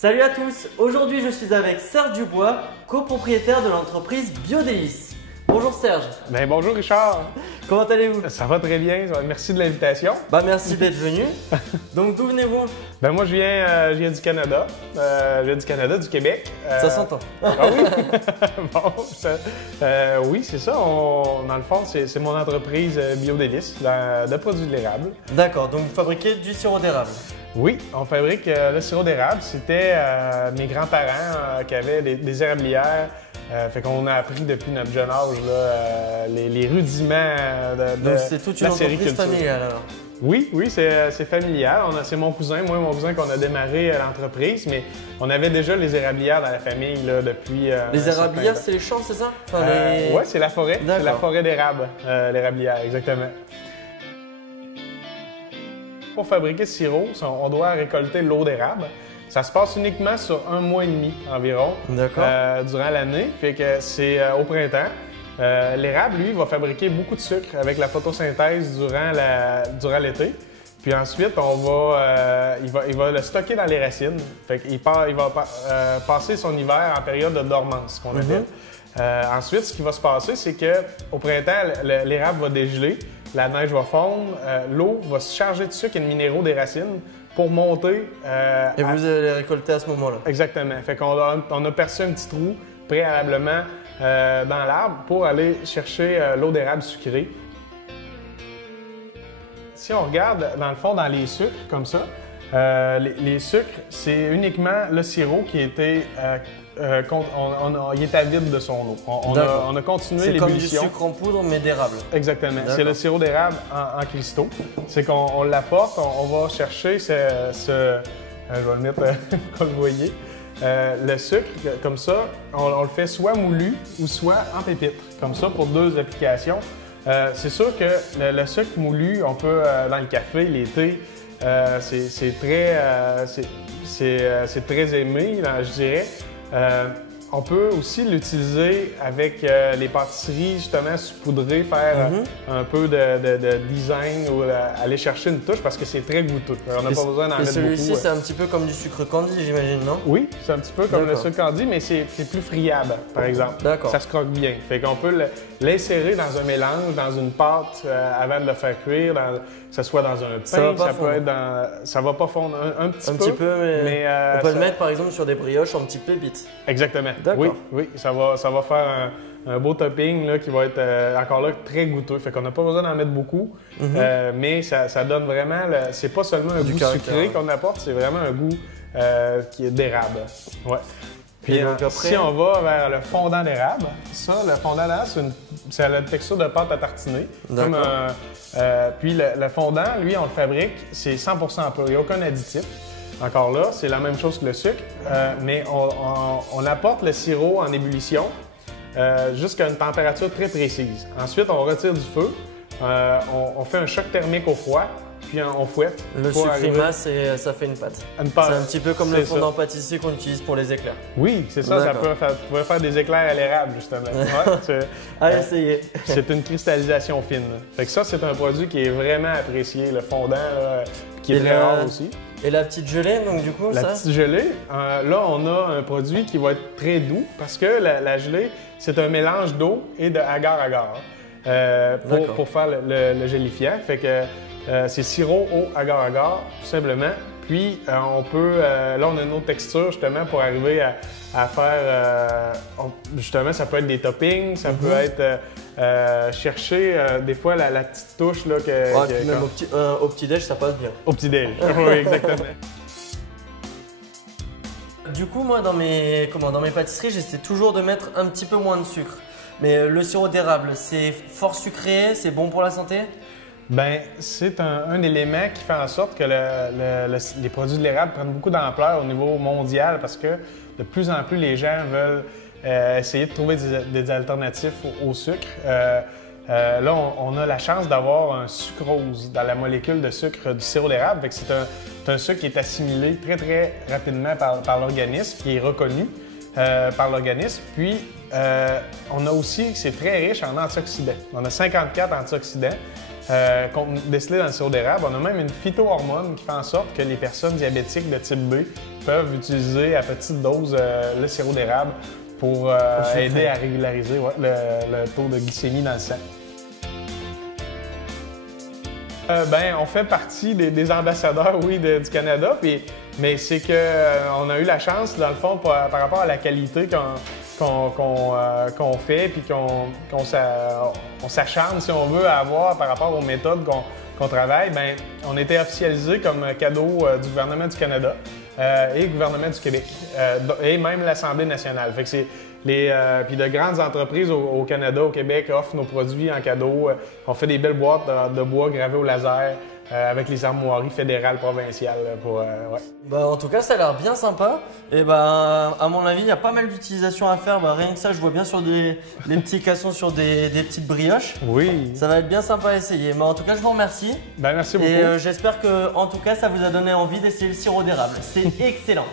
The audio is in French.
Salut à tous, aujourd'hui je suis avec Serge Dubois, copropriétaire de l'entreprise Biodélice. Bonjour Serge. Bonjour Richard. Comment allez-vous? Ça va très bien, merci de l'invitation. Merci d'être venu. Donc d'où venez-vous? Moi je viens du Canada, du Québec. Ça s'entend. Ah oui? Bon, oui c'est ça, dans le fond c'est mon entreprise Biodélice de produits de l'érable. D'accord, donc vous fabriquez du sirop d'érable? Oui, on fabrique le sirop d'érable. C'était mes grands-parents qui avaient des érablières. Fait qu'on a appris depuis notre jeune âge là, les rudiments Donc c'est toute une entreprise familiale alors? Oui, c'est familial. C'est mon cousin, moi et mon cousin qu'on a démarré l'entreprise, mais on avait déjà les érablières dans la famille là, depuis. Les érablières, c'est les champs, c'est ça? Oui, c'est la forêt. C'est la forêt d'érable, l'érablière, exactement. Pour fabriquer ce sirop, on doit récolter l'eau d'érable. Ça se passe uniquement sur 1 mois et demi environ durant l'année. Fait que c'est au printemps. L'érable, lui, va fabriquer beaucoup de sucre avec la photosynthèse durant l'été. Puis ensuite, il va le stocker dans les racines. Fait qu'il va passer son hiver en période de dormance, qu'on appelle. Ensuite, ce qui va se passer, c'est qu'au printemps, l'érable va dégeler. La neige va fondre, l'eau va se charger de sucre et de minéraux des racines pour monter. Et vous allez les récolter à ce moment-là? Exactement. Fait qu'on a percé un petit trou préalablement dans l'arbre pour aller chercher l'eau d'érable sucrée. Si on regarde, dans le fond, dans les sucres, comme ça, les sucres, c'est uniquement le sirop qui était il est avide de son eau. On a continué l'ébullition. C'est comme du sucre en poudre, mais d'érable. Exactement. C'est le sirop d'érable en cristaux. C'est qu'on l'apporte, on va chercher je vais le mettre comme vous voyez. Le sucre, comme ça, on le fait soit moulu ou soit en pépites, comme ça, pour 2 applications. C'est sûr que le sucre moulu, on peut, dans le café, les thés, c'est très aimé, je dirais. On peut aussi l'utiliser avec les pâtisseries, justement, saupoudrer, faire un peu de design ou aller chercher une touche parce que c'est très goûteux. On n'a pas besoin d'en mettre beaucoup. Et celui-ci, c'est un petit peu comme du sucre candy, j'imagine, non? Oui, c'est un petit peu comme le sucre candy, mais c'est plus friable, par exemple. D'accord. Ça se croque bien. Fait qu'on peut l'insérer dans un mélange, dans une pâte avant de le faire cuire, que ce soit dans un pain, ça va pas fondre un petit peu, mais on peut le mettre, par exemple, sur des brioches en petites pépites. Exactement. Oui, ça va faire un beau topping là, qui va être encore là très goûteux. Fait qu'on n'a pas besoin d'en mettre beaucoup, mais ça donne vraiment, c'est pas seulement un goût sucré qu'on apporte, c'est vraiment un goût qui est d'érable. Ouais. Puis donc, après... si on va vers le fondant d'érable, le fondant d'érable, c'est la texture de pâte à tartiner. Puis le fondant, lui, on le fabrique, c'est 100% pur, il n'y a aucun additif. Encore là, c'est la même chose que le sucre, mais on apporte le sirop en ébullition jusqu'à une température très précise. Ensuite, on retire du feu, on fait un choc thermique au froid, puis on fouette. Le sucre masse et ça fait une pâte. C'est un petit peu comme le fondant pâtissier qu'on utilise pour les éclairs. Oui, c'est ça. Ça peut faire des éclairs à l'érable, justement. À essayer. C'est une cristallisation fine. Fait que ça, c'est un produit qui est vraiment apprécié. Le fondant, là, qui est très rare aussi. Et la petite gelée, donc du coup, La petite gelée, là, on a un produit qui va être très doux parce que la gelée, c'est un mélange d'eau et de agar-agar pour faire le gélifiant. Fait que c'est sirop, eau, agar-agar, tout simplement. Puis, on peut... là, on a une autre texture, justement, pour arriver à faire... justement, ça peut être des toppings, ça peut être chercher, des fois, la petite touche, là, même au petit-déj, ça passe bien. Au petit-déj, oui, exactement. Du coup, moi, dans mes pâtisseries, j'essaie toujours de mettre un petit peu moins de sucre. Mais le sirop d'érable, c'est fort sucré, c'est bon pour la santé? C'est un élément qui fait en sorte que les produits de l'érable prennent beaucoup d'ampleur au niveau mondial parce que de plus en plus les gens veulent essayer de trouver des alternatives au sucre. Là, on a la chance d'avoir un sucrose dans la molécule de sucre du sirop d'érable. C'est un sucre qui est assimilé très, très rapidement par l'organisme, qui est reconnu par l'organisme. Puis, on a aussi, c'est très riche en antioxydants. On a 54 antioxydants. décelés dans le sirop d'érable. On a même une phytohormone qui fait en sorte que les personnes diabétiques de type B peuvent utiliser à petite dose le sirop d'érable pour aider à régulariser le taux de glycémie dans le sang. On fait partie des ambassadeurs, oui, du Canada, mais c'est qu'on a eu la chance, dans le fond, par rapport à la qualité qu'on fait, puis qu'on s'acharne, si on veut, à avoir par rapport aux méthodes qu'on travaille, on était officialisé comme cadeau du gouvernement du Canada et du gouvernement du Québec, et même l'Assemblée nationale. Fait que c'est puis de grandes entreprises au Canada, au Québec, offrent nos produits en cadeau. On fait des belles boîtes de bois gravées au laser avec les armoiries fédérales, provinciales. En tout cas, ça a l'air bien sympa. Et à mon avis, il y a pas mal d'utilisations à faire. Rien que ça, je vois bien sur des petits cassons sur des petites brioches. Oui. Ça va être bien sympa à essayer. En tout cas, je vous remercie. Merci beaucoup. Et j'espère que, en tout cas, ça vous a donné envie d'essayer le sirop d'érable. C'est excellent.